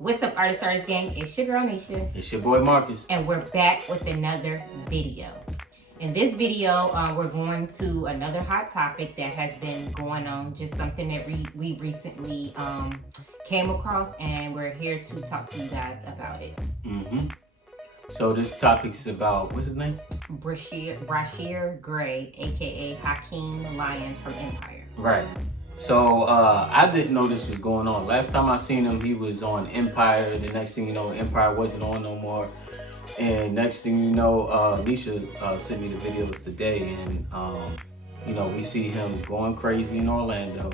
What's up, Artis gang? It's your girl Nisha. It's your boy Marcus. And we're back with another video. In this video, we're going to another hot topic that has been going on, just something that we recently came across, and we're here to talk to you guys about it. So this topic is about, what's his name? Brashear Gray, aka Hakeem Lion from Empire. Right. So I didn't know this was going on. Last time I seen him, he was on Empire. The next thing you know, Empire wasn't on no more. And next thing you know, Nisha sent me the videos today, and you know, we see him going crazy in Orlando.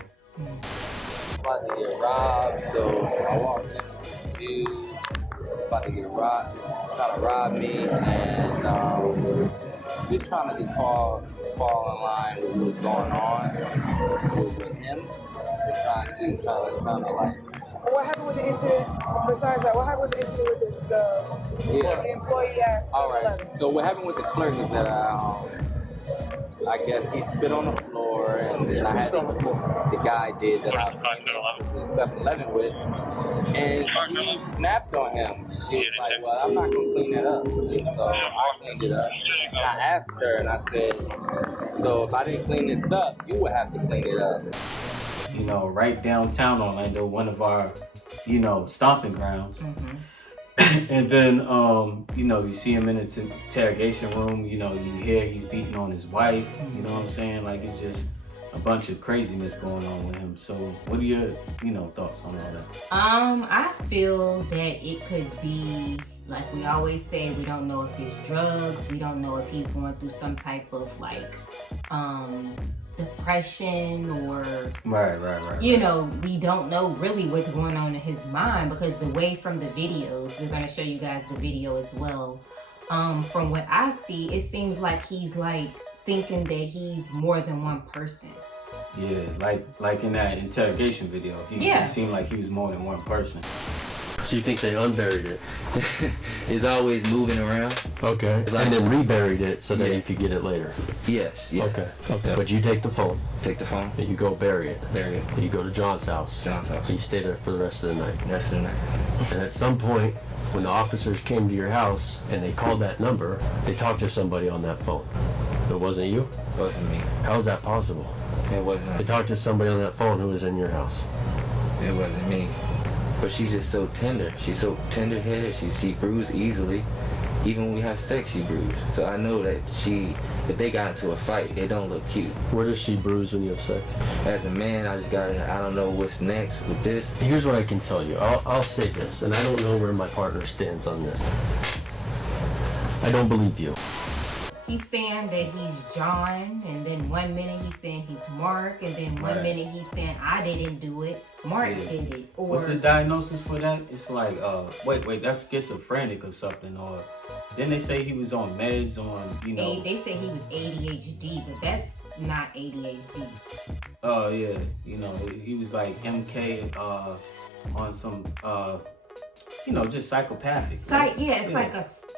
About to get robbed, so I walked in this dude. It's about to get robbed, trying to rob me, and just trying to fall in line with what's going on with him. We're trying to like. What happened with the incident? Besides that, what happened with the incident with the employee at 7-Eleven? All right. So what happened with the clerk is that I guess he spit on the floor, and then I had the guy did that I came into the 7-Eleven with, and she snapped on him. She was like, "Well, I'm not gonna clean that up," and so I cleaned it up. And I asked her, and I said, "So if I didn't clean this up, you would have to clean it up." You know, right downtown Orlando, one of our, you know, stomping grounds. And then, you know, you see him in the interrogation room, you know, you hear he's beating on his wife, you know what I'm saying? Like, it's just a bunch of craziness going on with him. So what are your, you know, thoughts on all that? I feel that it could be, like we always say, we don't know if it's drugs, we don't know if he's going through some type of like, depression or Right. You know, we don't know really what's going on in his mind, because the way from the videos, we're going to show you guys the video as well, from what I see, it seems like he's like thinking that he's more than one person. Yeah, like in that interrogation video, he seemed like he was more than one person. So you think they unburied it? It's always moving around. Okay. And then reburied it so that you could get it later. Yes. Yeah. Okay. But you take the phone. Take the phone. And you go bury it. Bury it. And you go to John's house. John's house. And you stay there for the rest of the night. Rest of the night. And at some point, when the officers came to your house and they called that number, they talked to somebody on that phone. It wasn't you? It wasn't me. How is that possible? It wasn't. They talked to somebody on that phone who was in your house. It wasn't me. But she's just so tender. She's so tender-headed. She bruised easily. Even when we have sex, she bruised. So I know that if they got into a fight, it don't look cute. Where does she bruise when you have sex? As a man, I don't know what's next with this. Here's what I can tell you. I'll say this, and I don't know where my partner stands on this. I don't believe you. He's saying that he's John, and then one minute he's saying he's Mark, and then one minute he's saying I didn't do it, Mark did it. Or what's the diagnosis for that? It's like, wait, that's schizophrenic or something, or then they say he was on meds on, you know. They say he was ADHD, but that's not ADHD. Oh yeah, you know, he was like MK on some you know, just psychopathic.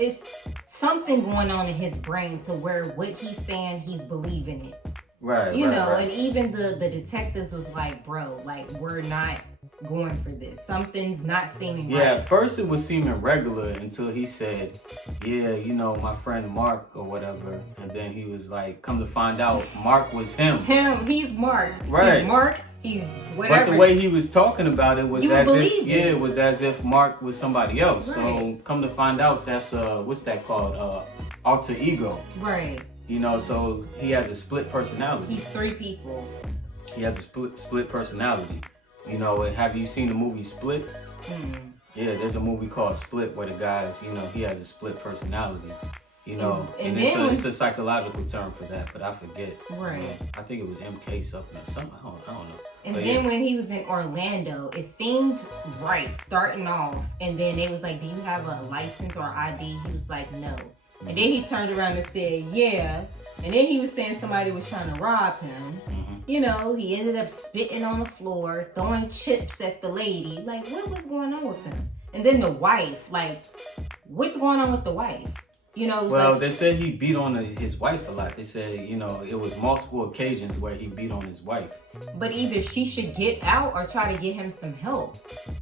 It's something going on in his brain to where what he's saying, he's believing it. Right. You know, and even the detectives was like, bro, like, we're not going for this. Something's not seeming right. At first it was seeming regular until he said, yeah, you know, my friend Mark or whatever. And then he was like, come to find out, Mark was him. He's Mark. Right. He's Mark. He's whatever. But the way he was talking about it was it was as if Mark was somebody else. Right. So come to find out, that's what's that called? Alter ego. Right. You know, so he has a split personality. He's three people. He has a split personality. You know, and have you seen the movie Split? Yeah, there's a movie called Split where the guy's, you know, he has a split personality. You know, and it's a psychological term for that, but I forget. Right. I think it was MK something or something. I don't know. And then when he was in Orlando, it seemed right starting off. And then they was like, do you have a license or ID? He was like, no. And then he turned around and said, yeah. And then he was saying somebody was trying to rob him. You know, he ended up spitting on the floor, throwing chips at the lady. Like, what was going on with him? And then the wife, like, what's going on with the wife? You know, well, like, they said he beat on his wife a lot. They said, you know, it was multiple occasions where he beat on his wife. but either she should get out or try to get him some help.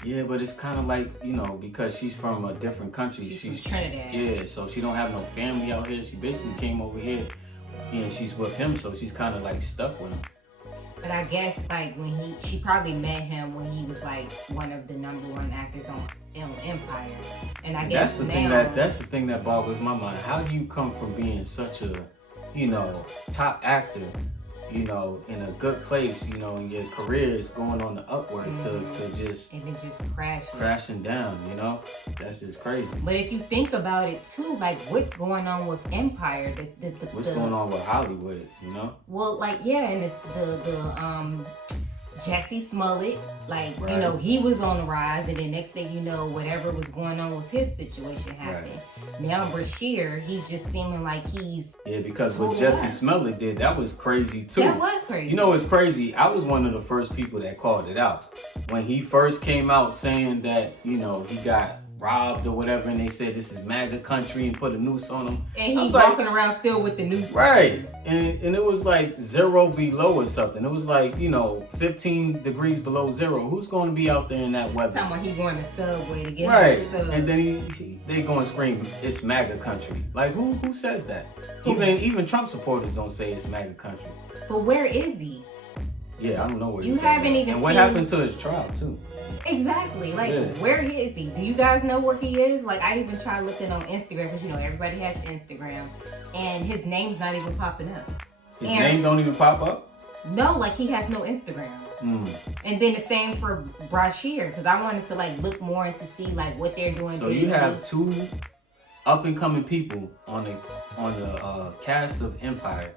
Yeah, but it's kind of like, you know, because she's from a different country. She's from Trinidad. Yeah, so she don't have no family out here. She basically came over here and she's with him, so she's kind of like stuck with him. But I guess like when she probably met him when he was like one of the #1 actors on Empire, and I guess that's the thing that boggles my mind. How do you come from being such a, you know, top actor, you know, in a good place, you know, and your career is going on the upward to just and then just crashing down, you know? That's just crazy. But if you think about it too, like what's going on with Empire? What's going on with Hollywood, you know? Well, like yeah, and it's the Jesse Smollett, like right. you know, he was on the rise, and then next thing you know, whatever was going on with his situation happened. Right. Now Brashear, he's just seeming like he's because what Jesse Smollett did, that was crazy too. That was crazy. You know, it's crazy. I was one of the first people that called it out when he first came out saying that, you know, he got robbed or whatever, and they said this is MAGA country and put a noose on him. And he's walking around still with the noose. Right. And it was like 0 below or something. It was like, you know, 15 degrees below 0. Who's going to be out there in that weather? Talking about he going to Subway to get right. him a sub. And then they going to scream, it's MAGA country. Like, who says that? Even Trump supporters don't say it's MAGA country. But where is he? Yeah, I don't know where you haven't even and what happened to his trial, too. Exactly. Like, where is he? Do you guys know where he is? Like, I even tried looking on Instagram because, you know, everybody has Instagram. And his name's not even popping up. His name don't even pop up? No, like, he has no Instagram. And then the same for Brashear, because I wanted to, like, look more and to see, like, what they're doing. So you have 2 up-and-coming people on the cast of Empire.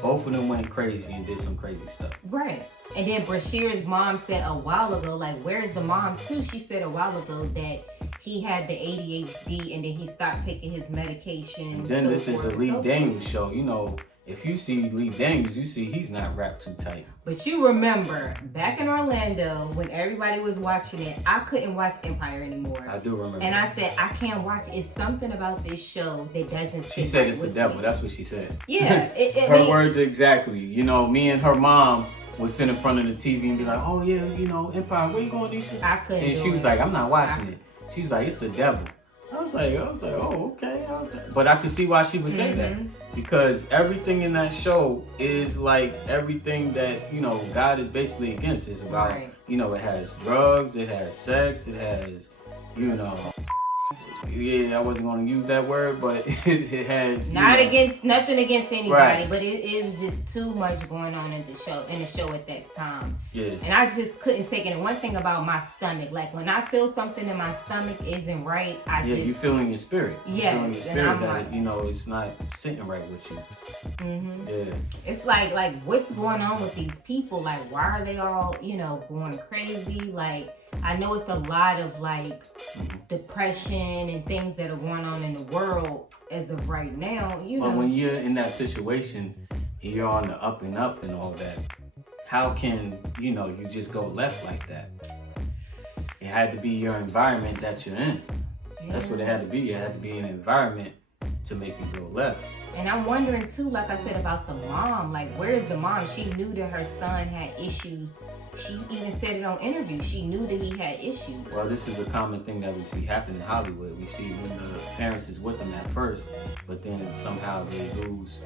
Both of them went crazy and did some crazy stuff. Right. And then Brashear's mom said a while ago, like, where's the mom too? She said a while ago that he had the ADHD and then he stopped taking his medication. And then this is a Lee Daniels show. You know, if you see Lee Daniels, you see he's not wrapped too tight. But you remember, back in Orlando, when everybody was watching it, I couldn't watch Empire anymore. I do remember. And I said, I can't watch it. It's something about this show that doesn't fit. She said it's the devil. That's what she said. Yeah. Her words exactly. You know, me and her mom would sit in front of the TV and be like, oh yeah, you know, Empire, where you going, Nisha? I couldn't. And she was like, I'm not watching it. She was like, it's the devil. I was like, oh, okay. But I could see why she would say that. Because everything in that show is like everything that, you know, God is basically against. It's about, you know, it has drugs, it has sex, it has, you know, I wasn't going to use that word, but it has nothing against anybody, but it was just too much going on in the show at that time. Yeah. And I just couldn't take it. And one thing about my stomach, like when I feel something in my stomach isn't right, you feel in your spirit. Yeah. You feel in your spirit that you know it's not sitting right with you. Yeah. It's like what's going on with these people? Like, why are they all, you know, going crazy? Like, I know it's a lot of like depression and things that are going on in the world as of right now, you know. But when you're in that situation, you're on the up and up and all that, how can, you know, you just go left like that? It had to be your environment that you're in. Yeah. That's what it had to be. It had to be an environment to make you go left. And I'm wondering too, like I said about the mom, like where's the mom? She knew that her son had issues. She even said it on interview. She knew that he had issues. Well, this is a common thing that we see happen in Hollywood. We see when the parents is with them at first, but then somehow they lose,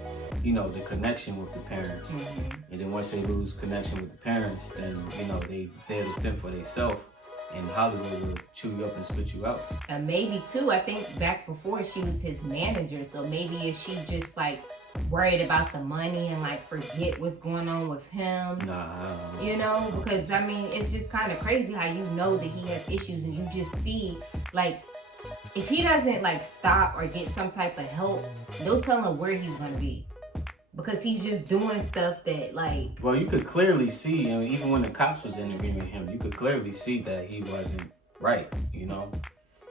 you know, the connection with the parents. And then once they lose connection with the parents, then, you know, they're to fend for themselves. And Hollywood will chew you up and spit you out. And maybe too, I think back before she was his manager, so maybe is she just like worried about the money and like forget what's going on with him? Nah. You know, because I mean, it's just kind of crazy how you know that he has issues and you just see like if he doesn't like stop or get some type of help, they'll tell him where he's gonna be. Because he's just doing stuff that like... Well, you could clearly see, and even when the cops was interviewing him, you could clearly see that he wasn't right, you know?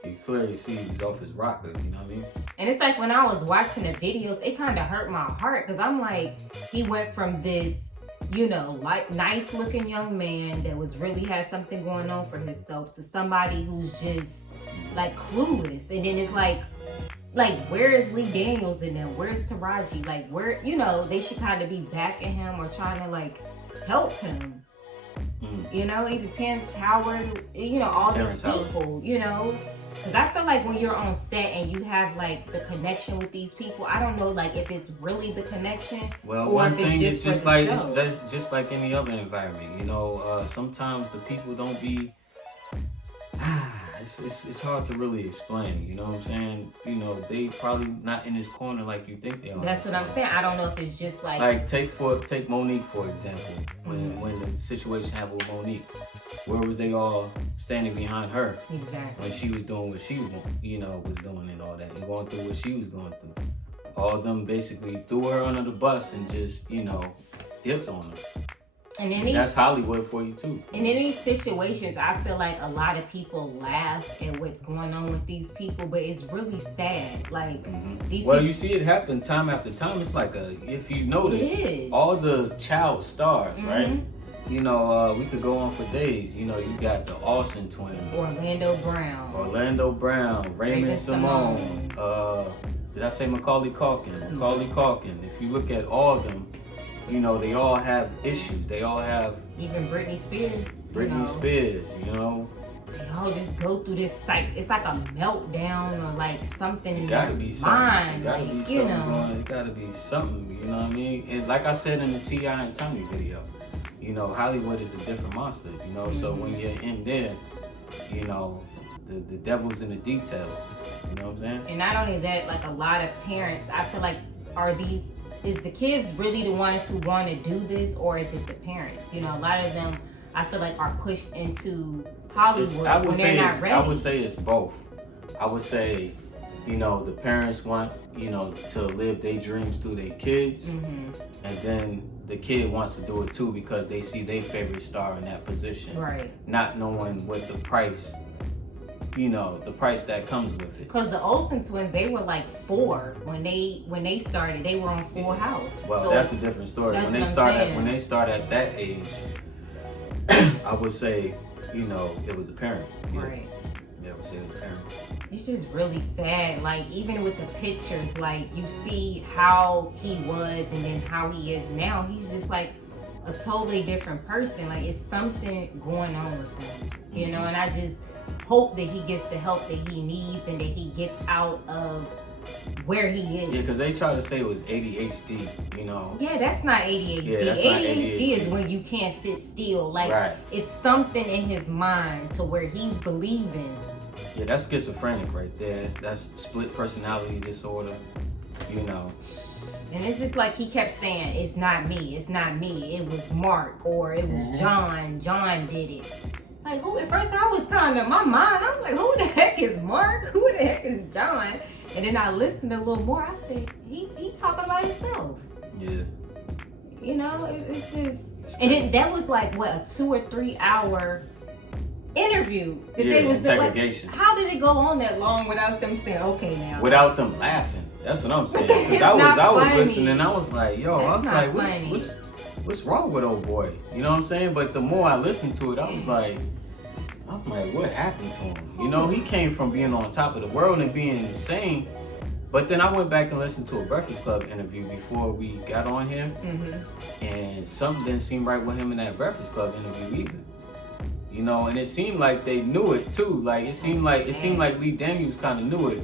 You clearly see he was off his rocker, you know what I mean? And it's like when I was watching the videos, it kind of hurt my heart because I'm like, he went from this, you know, like nice looking young man that was really had something going on for himself to somebody who's just like clueless. And then it's like, like, where is Lee Daniels in them? Where's Taraji? Like, where, you know, they should kind of be backing him or trying to, like, help him. You know, even Terrence Howard, you know, all these people, you know. Because I feel like when you're on set and you have, like, the connection with these people, I don't know, like, if it's really the connection. Well, or one if it's thing is just like, show. just like any other environment, you know, sometimes the people don't be, it's hard to really explain, you know what I'm saying? You know, they probably not in this corner like you think they are. That's what I'm saying. I don't know if it's just like... Like, take Monique, for example. When the situation happened with Monique, where was they all standing behind her? Exactly. When she was doing what she, you know, was doing and all that, and going through what she was going through. All of them basically threw her under the bus and just, you know, dipped on her. And that's Hollywood for you too. And in these situations, I feel like a lot of people laugh at what's going on with these people, but it's really sad. Like, these well, people, you see it happen time after time. It's like if you notice, all the child stars, right? You know, we could go on for days. You know, you got the Austin twins, Orlando Brown, Raymond Simone. Did I say Macaulay Culkin? Macaulay Culkin. If you look at all of them, you know, they all have issues. They all have... Even Britney Spears. Spears, you know. They all just go through this it's like a meltdown or like something in their mind. It gotta be something going. It gotta be something, you know what I mean? And like I said in the T.I. and Tommy video, you know, Hollywood is a different monster, you know? So when you're in there, you know, the devil's in the details. You know what I'm saying? And not only that, like a lot of parents, I feel like, is the kids really the ones who want to do this, or is it the parents? You know, a lot of them, I feel like, are pushed into Hollywood when they're not ready. I would say it's both. I would say, you know, the parents want, you know, to live their dreams through their kids, and then the kid wants to do it too because they see their favorite star in that position, right? Not knowing what the price, you know, the price that comes with it. Because the Olsen twins, they were like 4 when they started. They were on Full House. Well, so that's a different story. When they start at that age, I would say, you know, it was the parents. Right. Yeah, I would say it was the parents. It's just really sad. Like, even with the pictures, like, you see how he was and then how he is now. He's just like a totally different person. Like, it's something going on with him, you know? And I just hope that he gets the help that he needs and that he gets out of where he is. Yeah, because they try to say it was ADHD, you know. Yeah, that's not ADHD. Yeah, that's not ADHD is when you can't sit still. Like, it's something in his mind to where he's believing. Yeah, that's schizophrenic right there. That's split personality disorder, you know. And it's just like he kept saying, it's not me, it was Mark, or it was John did it. Like, who? At first I was kind of, my mind, I was like, who the heck is Mark? Who the heck is John? And then I listened a little more, I said, he talking about himself. Yeah. You know, it's just, and then that was like, what, a 2 or 3 hour interview that they was doing. Interrogation. Like, how did it go on that long without them saying, okay now? Without them laughing. That's what I'm saying. Because I was listening, I was like, yo, That's I was like, what's wrong with old boy? You know what I'm saying? But the more I listened to it, I'm like, what happened to him? You know, he came from being on top of the world and being insane. But then I went back and listened to a Breakfast Club interview before we got on here. And something didn't seem right with him in that Breakfast Club interview either. You know, and it seemed like they knew it too. Like, it seemed like Lee Daniels kind of knew it.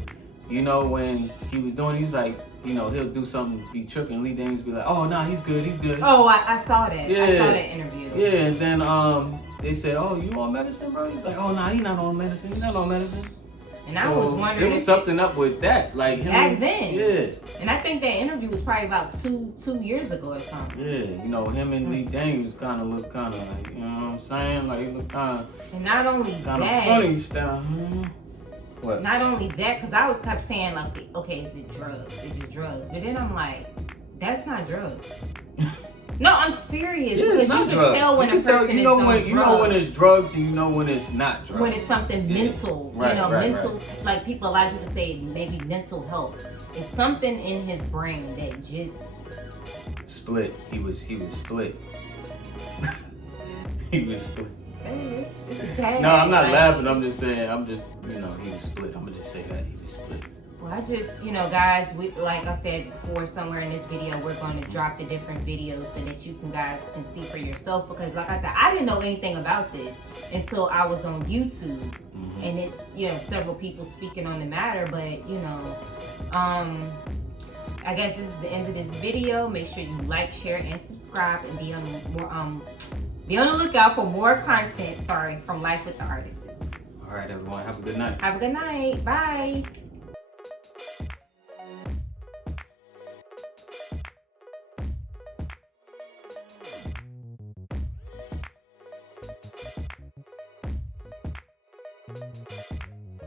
You know, when he was like, you know, he'll do something, be tripping. Lee Daniels be like, oh, no, he's good. Oh, I saw that. Yeah. I saw that interview. Yeah, and then they said, oh, you on medicine, bro? He's like, oh, no, he's not on medicine. And I was wondering, there was something up with that, like him, back then. Yeah. And I think that interview was probably about two years ago or something. Yeah, you know, him and Lee Daniels kind of look kind of like, you know what I'm saying? Like, he look kind of. And not only that, funny stuff. What? Not only that, because I was kept saying like, okay, is it drugs? But then I'm like, that's not drugs. No, I'm serious. Yeah, because it's not you drugs. can tell when a person is on drugs. You know when it's drugs and you know when it's not drugs. When it's something mental, right, you know, right, mental. Right. Like a lot of people say maybe mental health. It's something in his brain that just split. He was split. He was split. It's sad. No, I'm not laughing. I'm just saying. You know, he was split. I'm gonna just say that he was split. Well, I just, guys, like I said before, somewhere in this video, we're going to drop the different videos so that you guys can see for yourself. Because, like I said, I didn't know anything about this until I was on YouTube. Mm-hmm. And it's, several people speaking on the matter. But, I guess this is the end of this video. Make sure you like, share, and subscribe, and be on the lookout for more content. From Life with the Artists. All right, everyone. Have a good night. Have a good night. Bye.